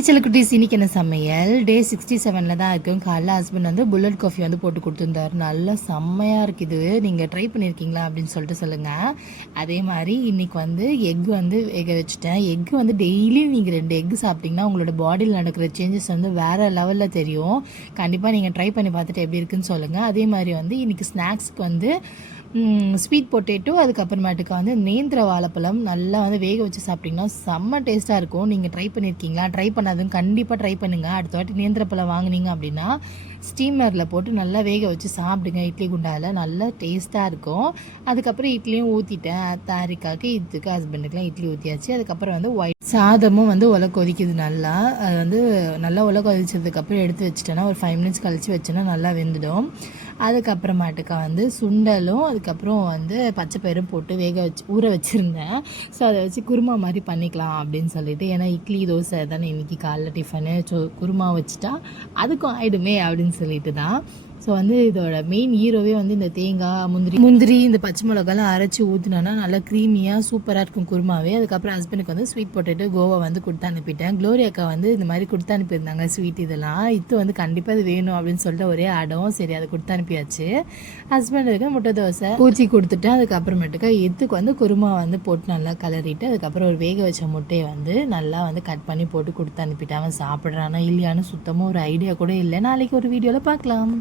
Hi செல்லக்குட்டீஸ், இன்னைக்கு என்ன சமையல்? டே 67 தான் இருக்கும். காலைல ஹஸ்பண்ட் வந்து புல்லட் காஃபி வந்து போட்டு கொடுத்துருந்தாரு. நல்லா செம்மையாக இருக்குது. நீங்கள் ட்ரை பண்ணியிருக்கீங்களா அப்படின்னு சொல்லிட்டு சொல்லுங்கள். அதே மாதிரி இன்றைக்கி வந்து எக் வந்து வேக வச்சுட்டேன். எக் வந்து டெய்லியும் நீங்கள் 2 எக் சாப்பிட்டிங்கன்னா உங்களோட பாடியில் நடக்கிற சேஞ்சஸ் வந்து வேறு லெவலில் தெரியும். கண்டிப்பாக நீங்கள் ட்ரை பண்ணி பார்த்துட்டு எப்படி இருக்குன்னு சொல்லுங்கள். அதே மாதிரி வந்து இன்றைக்கி ஸ்நாக்ஸ்க்கு வந்து ஸ்வீட் பொட்டேட்டோ, அதுக்கப்புறமேட்டுக்கு வந்து நேந்திர வாழைப்பழம் நல்லா வந்து வேக வச்சு சாப்பிட்டிங்கன்னா செம்ம டேஸ்ட்டாக இருக்கும். நீங்கள் ட்ரை பண்ணியிருக்கீங்களா? ட்ரை பண்ணாதுன்னு கண்டிப்பாக ட்ரை பண்ணுங்கள். அடுத்த வாட்டி நேந்திர பழம் வாங்கினீங்க அப்படின்னா ஸ்டீமரில் போட்டு நல்லா வேக வச்சு சாப்பிடுங்க. இட்லி குண்டாவில் நல்லா டேஸ்ட்டாக இருக்கும். அதுக்கப்புறம் இட்லியும் ஊற்றிட்டேன். தாரிக்காக்கு இதுக்கு ஹஸ்பண்டுக்குலாம் இட்லி ஊற்றியாச்சு. அதுக்கப்புறம் வந்து ஒயிட் சாதமும் வந்து உலை கொதிக்குது நல்லா. அது வந்து நல்லா உலை கொதிச்சதுக்கப்புறம் எடுத்து வச்சுட்டேன்னா ஒரு 5 மினிட்ஸ் கழித்து வச்சோன்னா நல்லா வெந்துடும். அதுக்கப்புறமாட்டுக்கா வந்து சுண்டலும் அதுக்கப்புறம் வந்து பச்சைப்பயிரும் போட்டு ஊற வச்சுருந்தேன். ஸோ அதை வச்சு குருமா மாதிரி பண்ணிக்கலாம் அப்படின்னு சொல்லிட்டு, ஏன்னா இட்லி தோசை தானே இன்றைக்கி காலைல டிஃபனு. ஸோ குருமா வச்சுட்டா அதுக்கும் ஆகிடுமே அப்படின்னு சொல்லிட்டு தான். ஸோ வந்து இதோட மெயின் ஹீரோவே வந்து இந்த தேங்காய், முந்திரி இந்த பச்சை மிளகாலாம் அரைச்சி ஊற்றினோன்னா நல்லா க்ரீமியாக சூப்பராக இருக்கும் குருமாவே. அதுக்கப்புறம் ஹஸ்பண்டுக்கு வந்து ஸ்வீட் பொட்டேட்டோ கோவா வந்து கொடுத்து அனுப்பிட்டேன். க்ளோரி அக்கா வந்து இந்த மாதிரி கொடுத்து அனுப்பியிருந்தாங்க ஸ்வீட். இதெல்லாம் வந்து கண்டிப்பாக இது வேணும் அப்படின்னு சொல்லிட்டு ஒரே ஆடம். சரி, அதை கொடுத்து அனுப்பியாச்சு. ஹஸ்பண்டுக்கு முட்டை தோசை ஊற்றி கொடுத்துட்டேன். அதுக்கப்புறமேட்டுக்கா எத்துக்கு வந்து குருமா வந்து போட்டு நல்லா கலரிட்டு அதுக்கப்புறம் ஒரு வேக வச்ச முட்டையை வந்து நல்லா வந்து கட் பண்ணி போட்டு கொடுத்து அனுப்பிட்டேன். அவன் சாப்பிட்றானா இல்லையான்னு சுத்தமாக ஒரு ஐடியா கூட இல்லை. நாளைக்கு ஒரு வீடியோவில் பார்க்கலாம்.